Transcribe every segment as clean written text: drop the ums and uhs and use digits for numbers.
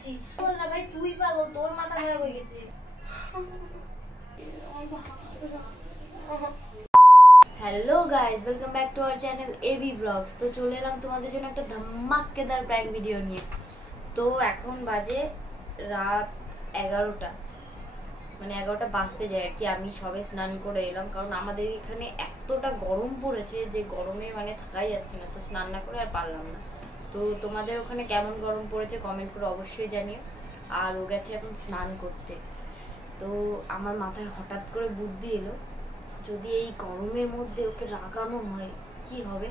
গেছিস? বললা ভাই তুই পাগল, তোর মাথা খারাপ হয়ে গেছে। Hello guys, welcome back to our channel A B blogs. তো চলে এলাম তোমাদের জন্য একটা ধামাকেদার প্র্যাঙ্ক ভিডিও নিয়ে। তো এখন বাজে রাত 11টা, মানে 11টা বাজতে যায় আর কি। আমি সবে স্নান করে এলাম, কারণ আমাদের এখানে এতটা গরম পড়েছে যে গরমে মানে থাকাই যাচ্ছে না। তো স্নান না করে আর পারলাম না। তো তোমাদের ওখানে কেমন গরম পড়েছে কমেন্ট করে অবশ্যই জানিও। আর ও গেছে এখন স্নান করতে। তো আমার মাথায় হঠাৎ করে বুদ্ধি এলো, যদি এই গরমের মধ্যে ওকে রাগানো হয় কি হবে,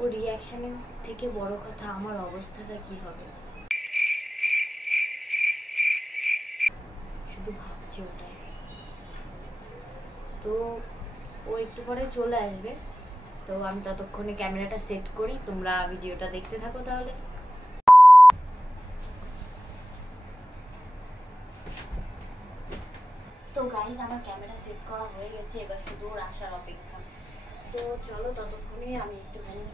ওর রিয়াকশনের থেকে বড় কথা আমার অবস্থাটা কি হবে, শুধু ভাবছি ওটাই। তো ও একটু পরে চলে আসবে, তো আমি ততক্ষণে ক্যামেরাটা সেট করি, তোমরা ভিডিওটা দেখতে থাকো তাহলে। তো গাইস, আমার ক্যামেরা সেট করা হয়ে গেছে, এবার শুধু ওর আসার অপেক্ষা। তো চলো ততক্ষণে আমি একটুখানি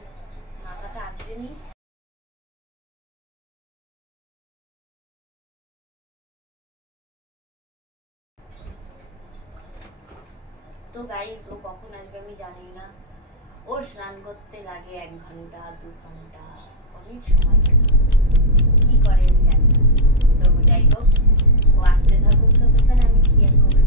মাথাটা আঁচড়ে নিই। তো গাইস, ও কখন আসবে আমি জানি না। ওর স্নান করতে লাগে 1 ঘন্টা 2 ঘন্টা, অনেক সময় কি করে আমি জানি না। তো যাই হোক, ও আসতে থাকুক, ততক্ষণ আমি কি আর করবো।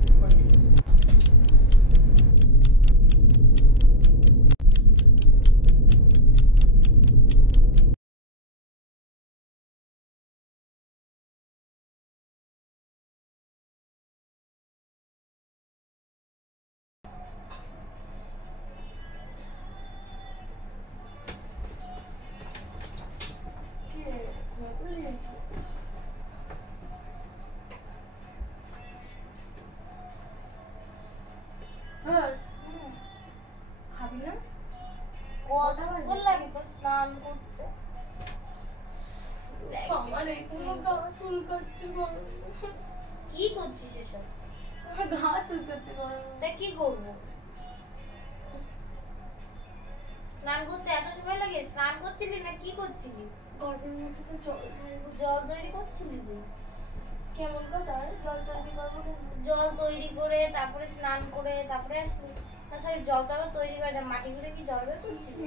খাবি না? কতক্ষণ লাগে তো স্নান করতে? আমার এখনো গা চুলকাচ্ছে গরম। কি করছিস এসব? আমার গা চুলকাচ্ছে গরম। তা কি করবো? স্নান করতে এত সময় লাগে? স্নান করছিলি না কি করছিলি? গরমের মধ্যে তো জল তৈরি করছিলি তুই? কেমন কথা? জল তৈরি করবো, জল তৈরি করে তারপরে স্নান করে তারপরে আসলি? না সরি, জলটা আবার তৈরি করে মাটি করে কি জল বের করছিলি?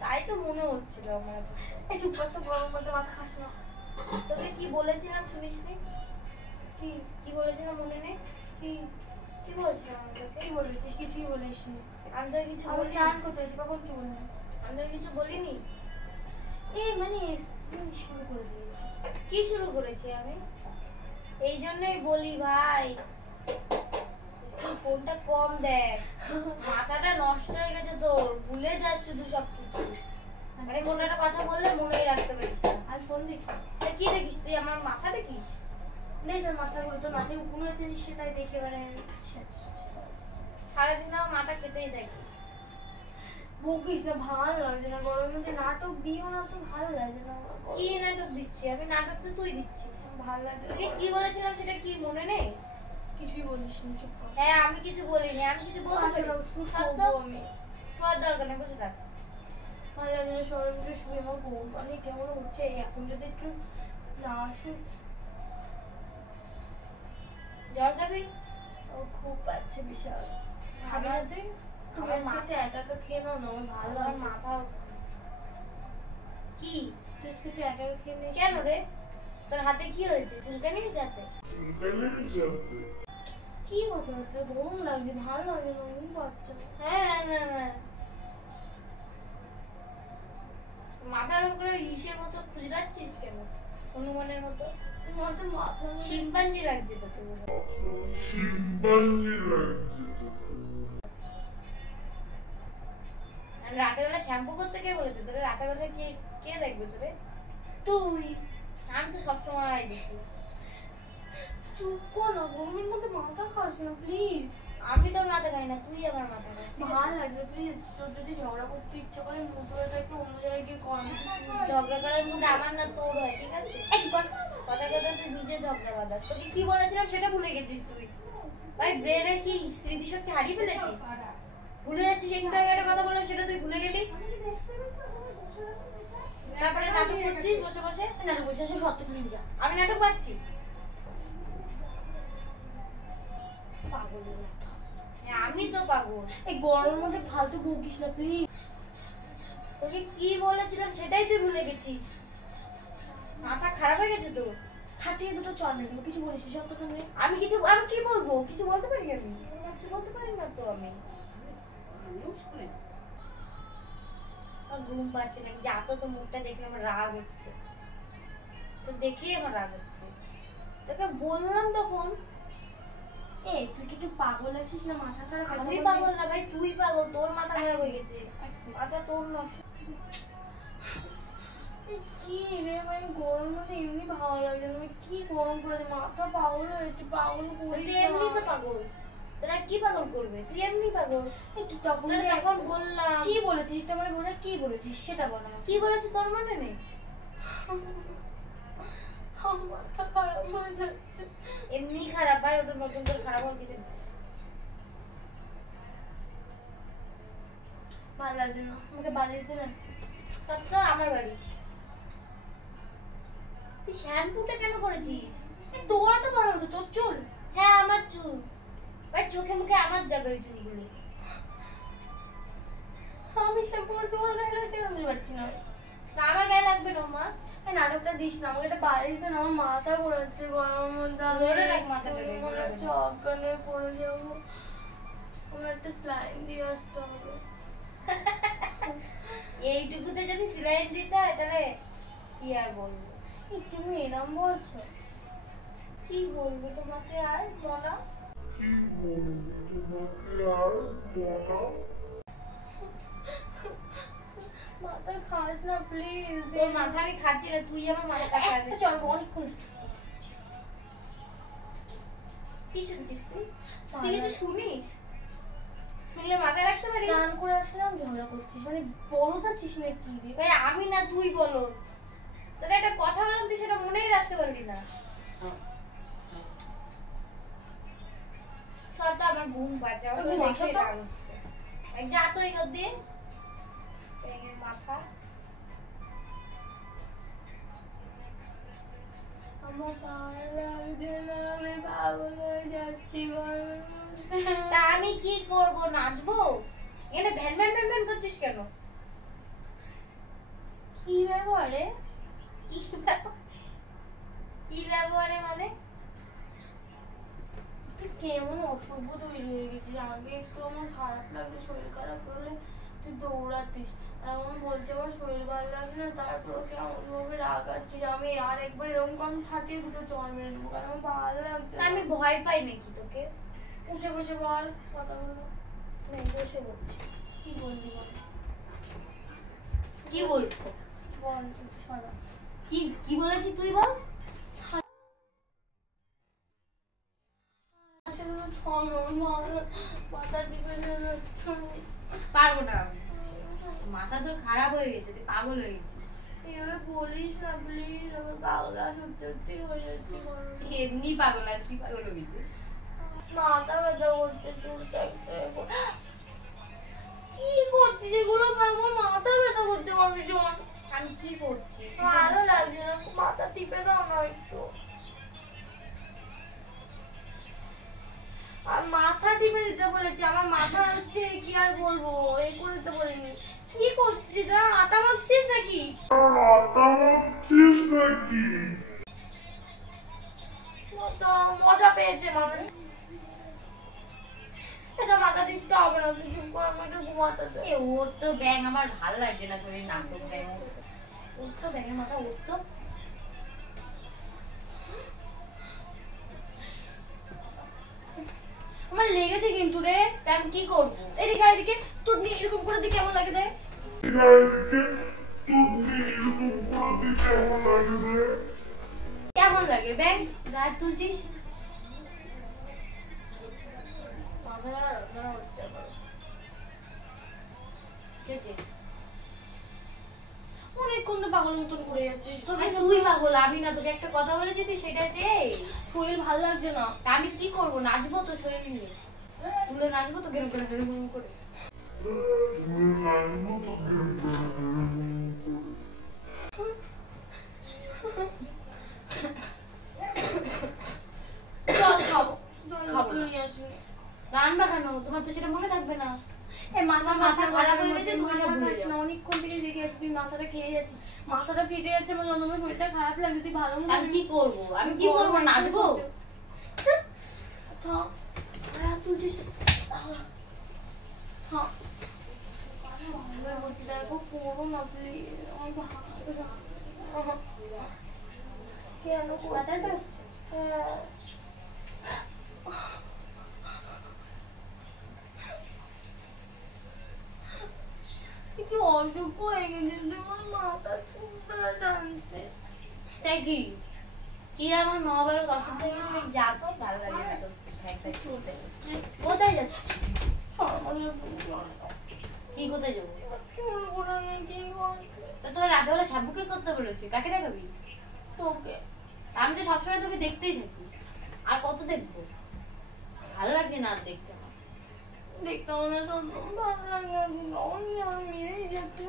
তাই তো মনে হচ্ছিল আমার। এই চুপ কর তো, গরমের মধ্যে মাথা খাস না। তোকে কি বলেছিলাম শুনিসনি? কি বলেছিলাম মনে নেই? কি বলছিলাম তোকে? কি বলেছিস? কিছুই বলিসনি। আমি তো কিছু বলিনি। স্নান করতে এসে কখন কি বললি? আমি তো কিছু বলিনি। মানে শুরু করে দিয়েছি। কি শুরু করেছি আমি? এই জন্যই বলি ভাই, তুই ফোনটা কম দেখ। মাথাটা নষ্ট হয়ে গেছে তোর, ভুলে যাস শুধু সবকিছু। আরে কোনো একটা কথা বললে মনেই রাখতে পারিস না। আর ফোন দেখিস? কি দেখিস তুই? আমার মাথা দেখিস? নেই তোর মাথাগুলো, তোর মাথায় উকুন হয়েছে সেটাই দেখে এবারে সারাদিন আমার মাথা খেতেই থাকিস। বকিস না, ভালো লাগছে না। গরমের মধ্যে নাটক দিও না তো, ভালো লাগছে না। কি নাটক দিচ্ছি আমি? নাটক তো তুই দিচ্ছিস। ভালো লাগছে না। কি বলেছিলাম সেটা কি মনে নেই? কিছুই বলিসনি, চুপ কর। হ্যাঁ আমি কিছু বলিনি, আমি কিছু বলতে পারি? আমি শোয়ার দরকার নেই, বসে থাক। ভালো লাগে না সবার মধ্যে শুয়ে, আমার ঘুম মানে কেমন হচ্ছে। এখন যদি একটু না আসুক। জল খাবি? ও খুব পাচ্ছে বিশাল। খাবি না তুই? তুমি আজকে একা একা খেয়ে নাও না, আমার ভালো লাগে। মাথা কি তুই আজকে একা একা খেয়ে নে। কেন রে? তোর হাতে কি হয়েছে? চুলকানি হয়েছে হাতে? কি কথা হচ্ছে? গরম লাগছে, ভালো লাগে না, ঘুম পাচ্ছে না। হ্যাঁ মাথা রং করে ইসের মতো খুঁজলাচ্ছিস কেন? হনুমানের মতো মাথা শিম্পাঞ্জি লাগছে তোকে। রাতের বেলা শ্যাম্পু করতে কে বলেছে তোরে? রাতের বেলা কে দেখবে তোরে? তুই। আমি তো সবসময় দেখি। চুপ কর না, গরমের মধ্যে মাথা খাস না প্লিজ। আমি তোর মাথা খাই না, তুই আমার মাথা খাস। ভালো লাগবে প্লিজ। তোর যদি ঝগড়া করতে ইচ্ছে করে মুড হয়ে থাকে অন্য জায়গায় গিয়ে কর। ঝগড়া করার মুড আমার না তোর হয়, ঠিক আছে? কথা তুই নিজে ঝগড়া বাঁধাস। তোকে কি বলেছিলাম সেটা ভুলে গেছিস তুই? ভাই ব্রেনে কি স্মৃতিশক্তি হারিয়ে ফেলেছিস? ভুলে যাচ্ছিস? একটু আগে একটা কথা বললাম সেটা তুই ভুলে গেলি। তারপরে নাটক করছিস বসে বসে? নাটক বসে বসে সত্যখানি যা। আমি নাটক পাচ্ছি? পাগলের মতো। আমি তো পাগল। এই গরমের মধ্যে ফালতু বকিস না প্লিজ। তোকে কি বলেছিলাম সেটাই তুই ভুলে গেছিস। মাথা খারাপ হয়ে গেছে তো। হাতিয়ে দুটো চল না, কিছু বলিস সত্যখানি। আমি কি বলবো? কিছু বলতে পারি আমি? কিছু বলতে পারি না তো আমি। ঘুম পাচ্ছে না, যা তো মুখটা দেখলে আমার রাগ হচ্ছে, তো দেখেই আমার রাগ হচ্ছে। তোকে বললাম তখন। তুই কি একটু পাগল আছিস না মাথা খারাপ? আমি পাগল না ভাই, তুই পাগল, তোর মাথা খারাপ হয়ে গেছে। মাথা তোর নষ্ট। কি রে ভাই, গরম মধ্যে এমনি ভালো লাগে না। কি গরম পড়েছে, মাথা পাগল হয়েছে। পাগল করিস না। এমনি তো পাগল, তোরা কি পাগল করবে? তুই এমনি পাগল। তুই তখন বললাম। কি বলেছিস? তোমার বোঝা কি বলেছিস সেটা বল। কি বলেছিস তোর মনে নেই? মাথা খারাপ হয়ে যাচ্ছে। এমনি খারাপ ভাই, ওটা নতুন করে খারাপ হওয়ার কিছু নেই। ভালো লাগছে না, আমাকে বালিশ দে না। তো আমার বাড়ি। তুই শ্যাম্পুটা কেন করেছিস? তোর তো বড় মতো তোর চুল। হ্যাঁ আমার চুল ভাই, চোখে মুখে আমার যাবে ওই চুলগুলো। আমি শ্যাম্পু করে তোমার গায়ে লাগতে বুঝতে পারছি না। আমার গায়ে লাগবে না মা। নাটকটা দিস না, আমাকে একটা বালিশ দে না, আমার মাথা ঘোরাচ্ছে গরমের মধ্যে। ধরে রাখ মাথাটা, অজ্ঞানে পড়ে যাবো। আমার একটা স্লাইন দিয়ে আসতে হবে। এইটুকুতে যদি স্লাইন দিতে হয় তাহলে কি আর বলবো। তুমি এরম বলছো? কি বলবো তোমাকে আর বলা? মাথা খাস না প্লিজ। তোর মাথা আমি খাচ্ছি না, তুই আমার মাথা খাচ্ছিস। চল অনেকক্ষণ। কি শুনছিস তুই? তুই কিছু শুনিস? শুনলে মাথায় রাখতে পারিস? স্নান করে আসলাম, ঝগড়া করছিস মানে বলদ আছিস না কি রে? ভাই আমি না তুই বলো। তোরা একটা কথা বললাম তুই সেটা মনেই রাখতে পারবি না। সব তো আমার ঘুম পাচ্ছে, আমার তো দেখে রাগ হচ্ছে। যা তো এই গদ দিয়ে মাথা। আমার ভালো লাগছে না, আমি পাগল হয়ে যাচ্ছি গরমের মধ্যে। তা আমি কি করবো? নাচবো? এখানে ভ্যান ভ্যান ভ্যান ভ্যান করছিস কেন? কি ব্যবহারে? কি ব্যবহারে মানে? তুই কেমন অসভ্য তৈরি হয়ে গেছিস। আগে একটু আমার খারাপ লাগলে, শরীর খারাপ হলে তুই দৌড়াতিস, আর এখন বলছে আমার শরীর ভালো লাগছে না, তারপর কেমন ভাবে রাগাচ্ছিস। আমি আর একবার এরকম কম থাকিয়ে দুটো চড় মেরে দেবো, কারণ আমার ভালো লাগছে। আমি ভয় পাই নাকি তোকে? উঠে বসে বল কথাগুলো। বসে বলছি। কি বলবি বল? কি বলবো বল? সরা। কি বলেছি তুই বল? পারবো না, মাথা তোর খারাপ হয়ে গেছে, তুই পাগল হয়ে গেছিস। এভাবে বলিস না প্লিজ, আমার পাগলা সত্যি হয়ে যাচ্ছে। এমনি পাগল, আর কি পাগল হবি? মাথা ব্যথা করছে, চুলটা কি করছিস এগুলো? আমার মাথা ব্যথা করছে ভীষণ। আমি কি করছি? ভালো লাগছে না, মাথা টিপে দাও না একটু। আর মাথা টিপে দিতে বলেছি, আমার মাথা হচ্ছে কি আর বলবো, এই করে দিতে বলিনি। কি করছিস না? আটা মাখছিস নাকি? মজা পেয়েছে মানুষ। এটা মাথা টিপতে হবে না, তুই চুপ কর, আমি একটু ঘুমাতে দে। ওর তো ব্যাং আমার ভালো লাগছে না, তোর নাটক ব্যাং। ওর তো ব্যাঙের মাথা উঠতো। আমার লেগেছে কিন্তু রে। তা আমি কি করবো? এদিকে এদিকে তোর এরকম করে দিকে কেমন লাগে রে? কেমন লাগে ব্যাং? গায়ে তুলছিস? অনেকক্ষণ তো পাগল মতন করে যাচ্ছিস। তুই পাগল, আমি না। তোকে একটা কথা বলেছি, তুই সেটা যে শরীর ভালো লাগছে না। আমি কি করবো? নাচবো তো শরীর নিয়ে, তুলে নাচবো তো গেরম করে গেরম করে। তো সেটা মনে থাকবে না। এই মাথা খারাপ হয়ে গেছে, তুমি সব ভুলে যাও। অনেকক্ষণ থেকে দেখে আছি তুই মাথাটা খেয়ে যাচ্ছিস, মাথাটা ফেটে যাচ্ছে, আমার যন্ত্রণা, শরীরটা খারাপ লাগছে, তুই ভালো মতো। আমি কি করবো? আমি কি করবো? নাচবো? থাম। তুই হ্যাঁ বলছি দেখো করো না প্লিজ, আমার ভালো কেন ব্যথাটা হচ্ছে? কি অসুখ হয়ে গেছে তোমার মাথা চুলটা টানতে। তাই কি? কি আমার মা বাবার অসুখ হয়ে গেছে? যা তো ভালো লাগে না তো। চলতে কোথায় যাচ্ছিস? কি কোথায় যাবো? তো তোর রাতবেলা সাবুকে করতে বলেছি, কাকে দেখাবি? তোকে। আমি তো সবসময় তোকে দেখতেই থাকি, আর কত দেখবো? ভালো লাগছে না আর দেখতে আমার। দেখতাম না ভালো লাগে মেরে যাচ্ছে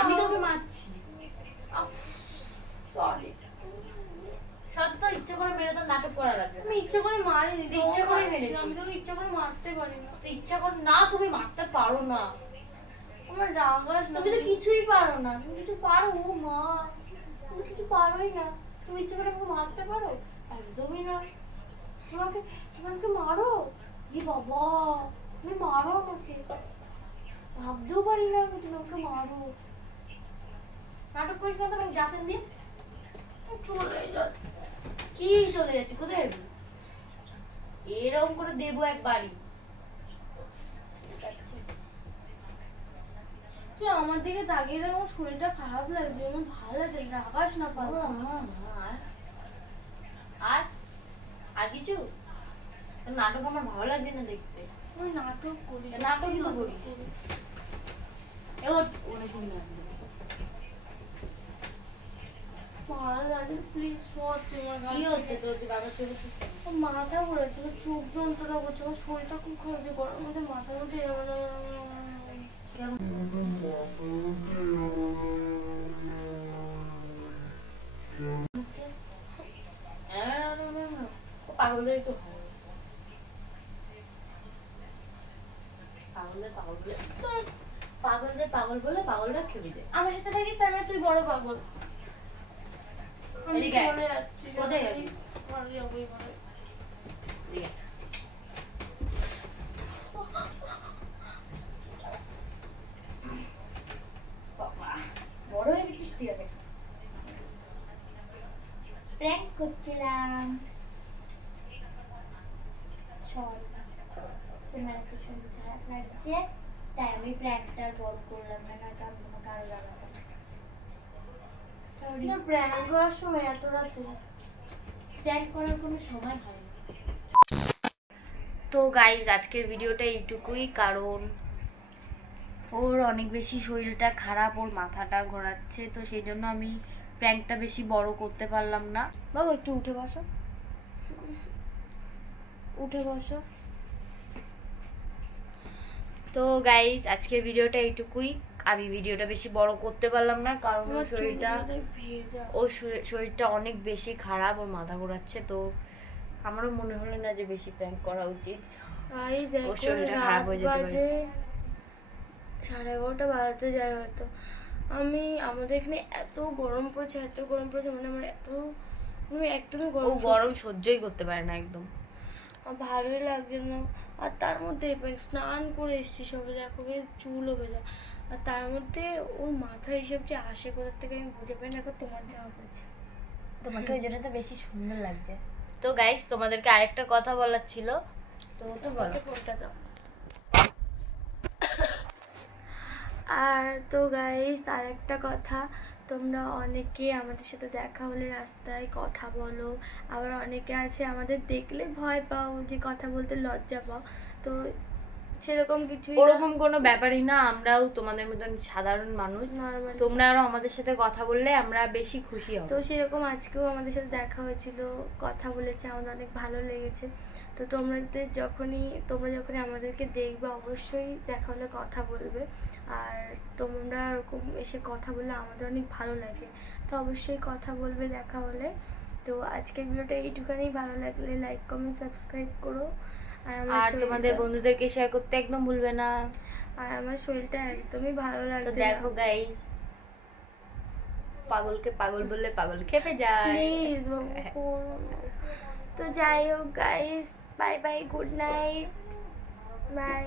আমি তোকে মারছি। সরি, সত্য ইচ্ছে করে মেরে তোর নাটক করা লাগবে। আমি ইচ্ছা করে মারিনি, ইচ্ছা করে মেরেছি। আমি তোকে ইচ্ছা করে মারতে পারি না। তুই ইচ্ছা করে না, তুমি মারতে পারো না। আমার রাগ আস না। তুমি তো কিছুই পারো না। তুমি কিছু পারো? ও মা, তুমি কিছু পারোই না। তুমি ইচ্ছে করে আমাকে মারতে পারো? একদমই না। তোমাকে মারো? ই বাবা, তুমি মারো আমাকে? ভাবতেও পারি না আমি তুমি আমাকে মারো। নাটক করিস না তো, আমি যাতেন দিয়ে চলে যাচ্ছে। কি চলে যাচ্ছে? কোথায় যাবি? এরকম করে দেবো একবারই। তুই আমার দিকে তাকিয়ে দেখ, আমার শরীরটা খারাপ লাগছে, আমার ভালো লাগছে, রাগাস না পারবো। আর আর কিছু? নাটক আমার ভালো লাগছে না দেখতে। তুই নাটক করিস? নাটকই তো করিস। এবার ওরে শুনে ভালো লাগে প্লিজ সর তুই আমার কি হচ্ছে তোর? তুই বাবার শুনেছিস? মাথা ঘুরেছে, চোখ যন্ত্রণা করছে, আমার শরীরটা খুব খারাপ, গরমের মধ্যে মাথার মধ্যে পাগলদের একটু হয়। পাগলদের পাগল বলে পাগলরা খেয়ে দেয়। আমার সাথে থাকিস তার মানে তুই বড় পাগল। আমি এদিকে আয়। চলে যাচ্ছি। কোথায় যাবি? ঘরে যাবো এবারে। এদিকে আয়। বাবা, বড় হয়ে গেছিস তুই অনেক। প্র্যাঙ্ক করছিলাম। তোমার একটু শরীর খারাপ লাগছে, তাই আমি প্র্যাঙ্কটা বন্ধ করলাম না, নয়তো আমি তোমাকে আরো লাগাতাম। সরি। না প্র্যাঙ্ক করার সময় এত রাতে? প্র্যাঙ্ক করার কোনো সময় হয় না। তো গাইজ, আজকের ভিডিওটা এইটুকুই, কারণ ওর অনেক বেশি শরীরটা খারাপ, ওর মাথাটা ঘোরাচ্ছে, তো সেই জন্য আমি প্র্যাঙ্কটা বেশি বড় করতে পারলাম না। বাবু একটু উঠে বসো, উঠে বসো। তো গাইজ, আজকের ভিডিওটা এইটুকুই। আমি ভিডিওটা বেশি বড় করতে পারলাম না, কারণ ওর শরীরটা অনেক বেশি খারাপ, ওর মাথা ঘোরাচ্ছে, তো আমারও মনে হলো না যে বেশি প্র্যাঙ্ক করা উচিত। ওর শরীরটা খারাপ হয়ে যেতে পারে। 11:30 বাজাতে যায় হয়তো। আমাদের এখানে এত গরম পড়েছে, এত গরম পড়েছে, মানে আমার একদমই গরম সহ্যই করতে পারে না একদম। ভালোই লাগছে না। আর তার মধ্যে স্নান করে এসেছি সবাই, দেখো চুলও ভেজা, আর তার মধ্যে ওর মাথা এইসব যে আসে কোথা থেকে আমি বুঝে পাই না। এখন তোমার জামা পড়েছে, তোমাকে ওই জন্য তো বেশি সুন্দর লাগছে। তো গাইস, তোমাদেরকে আরেকটা কথা বলার ছিল, তো বলো। ফোনটা দাও। আর তো গাইস, আরেকটা কথা, তোমরা অনেকে আমাদের সাথে দেখা হলে রাস্তায় কথা বলো, আবার অনেকে আছে আমাদের দেখলে ভয় পাও, যে কথা বলতে লজ্জা পাও, তো সেরকম কিছুই ওরকম কোনো ব্যাপারই না। আমরাও তোমাদের মতন সাধারণ মানুষ, তোমরা আরো আমাদের সাথে কথা বললে আমরা বেশি খুশি হব। তো সেরকম আজকেও আমাদের সাথে দেখা হয়েছিল, কথা বলেছে, আমাদের অনেক ভালো লেগেছে। তো তোমরা যখনই আমাদেরকে দেখবে, অবশ্যই দেখা হলে কথা বলবে, আর তোমরা এরকম এসে কথা বললে আমাদের অনেক ভালো লাগে, তো অবশ্যই কথা বলবে দেখা হলে। তো আজকের ভিডিওটা এইটুখানি, ভালো লাগলে লাইক কমেন্ট সাবস্ক্রাইব করো, আর তোমাদের বন্ধুদেরকে শেয়ার করতে একদম ভুলবে না। আর আমার শরীরটা একদমই ভালো লাগছে তো দেখো গাইস, পাগলকে পাগল বললে পাগল খেপে যায়। তো যাই হোক guys, bye bye, good night, by.